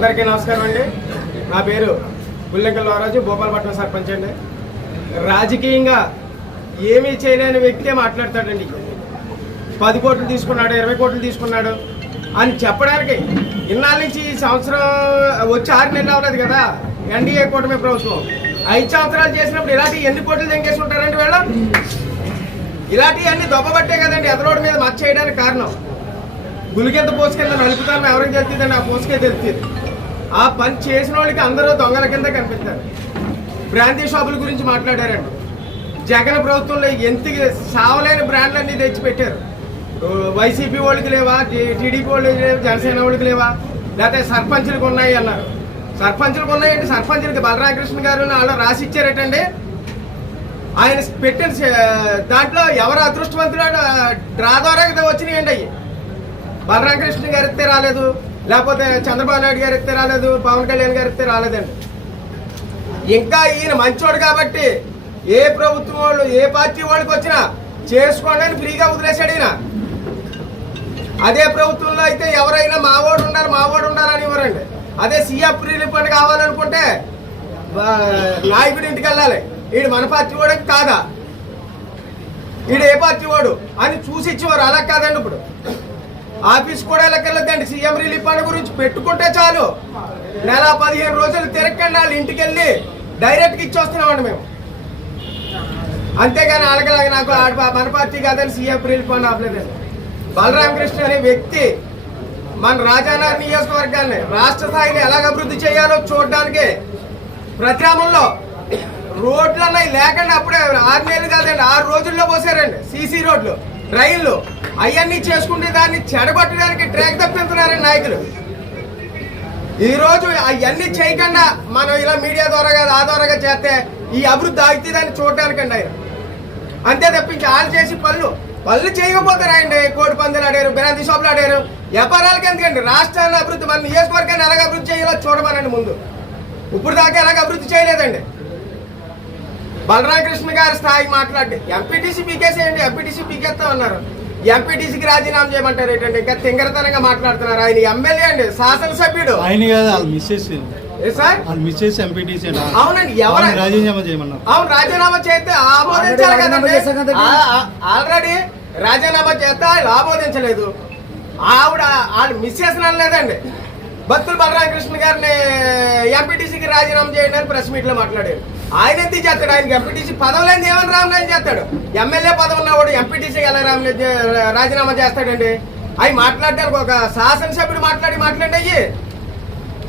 అందరికీ నమస్కారం అండి. నా పేరు గుల్లెంకల్ వరాజు భోపాలపట్నం సర్పంచ్ అండి. రాజకీయంగా ఏమీ చేయలేని వ్యక్తే మాట్లాడతాడండి. పది కోట్లు తీసుకున్నాడు ఇరవై కోట్లు తీసుకున్నాడు అని చెప్పడానికి ఇన్నాళ్ళ నుంచి ఈ సంవత్సరం వచ్చి ఆరు నెలలు అవ్వలేదు కదా ఎన్డీఏ కూటమి ప్రభుత్వం. ఐదు సంవత్సరాలు చేసినప్పుడు ఇలాంటి ఎన్ని కోట్లు తెంగేసి వీళ్ళ? ఇలాంటివి అన్ని దొబ్బబట్టే కదండి ఎదరోడి మీద మచ్చ చేయడానికి కారణం. గులికెంత పోసుకెళ్ళి నలుపుతాను ఎవరికి తెలుస్తుందండి ఆ పోసుకే తెలుస్తుంది. ఆ పని చేసిన వాళ్ళకి అందరూ దొంగల కింద కనిపిస్తారు. బ్రాందీ షాపుల గురించి మాట్లాడారండి. జగన్ ప్రభుత్వంలో ఎంత సావలేని బ్రాండ్లన్నీ తెచ్చి పెట్టారు వైసీపీ వాళ్ళకి లేవా? టీడీపీ వాళ్ళకి లేవా? జనసేన వాళ్ళకి లేవా? లేకపోతే సర్పంచులకు ఉన్నాయి అన్నారు. సర్పంచులకు ఉన్నాయండి. సర్పంచులకి బలరామకృష్ణ గారు వాళ్ళు రాసి ఇచ్చారటండి ఆయన పెట్టిన దాంట్లో ఎవరు అదృష్టవంతుడు డ్రా ద్వారా వచ్చినాయండి అయ్యి. బలరామకృష్ణ గారు ఇస్తే రాలేదు. లేకపోతే చంద్రబాబు నాయుడు గారు ఇస్తే రాలేదు. పవన్ కళ్యాణ్ గారు ఇస్తే రాలేదండి. ఇంకా ఈయన మంచోడు కాబట్టి ఏ ప్రభుత్వం వాళ్ళు ఏ పార్టీ వాళ్ళకి వచ్చినా చేసుకోండి అని ఫ్రీగా వదిలేశాడు ఈయన. అదే ప్రభుత్వంలో అయితే ఎవరైనా మావోడు ఉండాలి మావోడు ఉండాలని ఇవ్వరండి. అదే సీఎఫ్ రిలీఫ్ ఫండ్ కావాలనుకుంటే నాయకుడి ఇంటికి వెళ్ళాలి. వీడు మన పార్టీ వాడికి కాదా? వీడు ఏ పార్టీ వాడు అని చూసి ఇచ్చేవారు. అలా కాదండి ఇప్పుడు. ఆఫీస్ కూడా వెళ్ళకెళ్ళదండి సీఎం రిలీఫ్ ఫండ్ గురించి పెట్టుకుంటే చాలు. నెల పదిహేను రోజులు తిరగకండి వాళ్ళ ఇంటికి వెళ్ళి డైరెక్ట్గా ఇచ్చొస్తున్నామండి మేము. అంతేగాని వాళ్ళకిలాగా నాకు మన పార్టీ కాదని సీఎం రిలీఫ్ ఫండ్ ఆపలేదండి బలరామకృష్ణ అనే వ్యక్తి మన రాజానగర్ నియోజకవర్గాన్ని రాష్ట్ర స్థాయిని ఎలాగ అభివృద్ధి చేయాలో చూడడానికి ప్రతిరామంలో రోడ్లు అన్నవి లేకుండా అప్పుడే ఆరు నెలలు కాదండి ఆరు రోజుల్లో పోసారండి సీసీ రోడ్లు. రైళ్ళు. అవన్నీ చేసుకుంటే దాన్ని చెడగొట్టడానికి ట్రాక్ తప్పిస్తున్నారండి నాయకులు. ఈరోజు అవన్నీ చేయకుండా మనం ఇలా మీడియా ద్వారా కాదు ఆ ద్వారా చేస్తే ఈ అభివృద్ధి ఆగితే దాన్ని చూడటానికండి ఆయన. అంతే తప్పించి వాళ్ళు చేసి పళ్ళు పళ్ళు చేయకపోతారు ఆయన. కోడి పందులు ఆడారు బిరాంతి షాపులు ఆడారు. వ్యాపారాలకి ఎందుకండి? రాష్ట్రాన్ని అభివృద్ధి మన నియోజకవర్గాన్ని ఎలాగ అభివృద్ధి చేయాలో చూడమనండి ముందు. ఇప్పుడు దాకా ఎలాగ అభివృద్ధి చేయలేదండి. బలరామకృష్ణ గారి స్థాయికి మాట్లాడి. ఎంపీటీసీ పీకేసేయండి ఎంపీటీసీ పీకేస్తా ఉన్నారు ఎంపీటీసీకి రాజీనామా చేయమంటారు ఏంటంటే ఇంకా తింగరతనంగా మాట్లాడుతున్నారు. ఆయన ఎమ్మెల్యే అండి శాసనసభ్యుడు. ఆయన కాదు వాళ్ళ మిస్సెస్ ఏ సార్? వాళ్ళ మిస్సెస్ ఎంపీటీసీ అవునండి ఎవరు? రాజీనామా చేయమన్నారు. అవును రాజీనామా చేస్తే ఆమోదించాలి కదండి. ఆల్రెడీ రాజీనామా చేస్తే ఆయన ఆమోదించలేదు. ఆవిడ ఆవిడ మిస్సెస్ అనలేదండి భక్తులు బలరామకృష్ణ గారిని ఎంపీటీసీకి రాజీనామా చేయండి అని ప్రెస్ మీట్లో మాట్లాడారు. ఆయన ఎందుకు చేస్తాడు ఆయనకి ఎంపీటీసీ పదవులేని ఏమని రామరాజు చేస్తాడు? ఎమ్మెల్యే పదవి ఉన్నవాడు ఎంపీటీసీకి ఎలా రామలే రాజీనామా చేస్తాడండి? అవి మాట్లాడడానికి ఒక శాసనసభ్యుడు మాట్లాడి మాట్లాడి అయ్యి.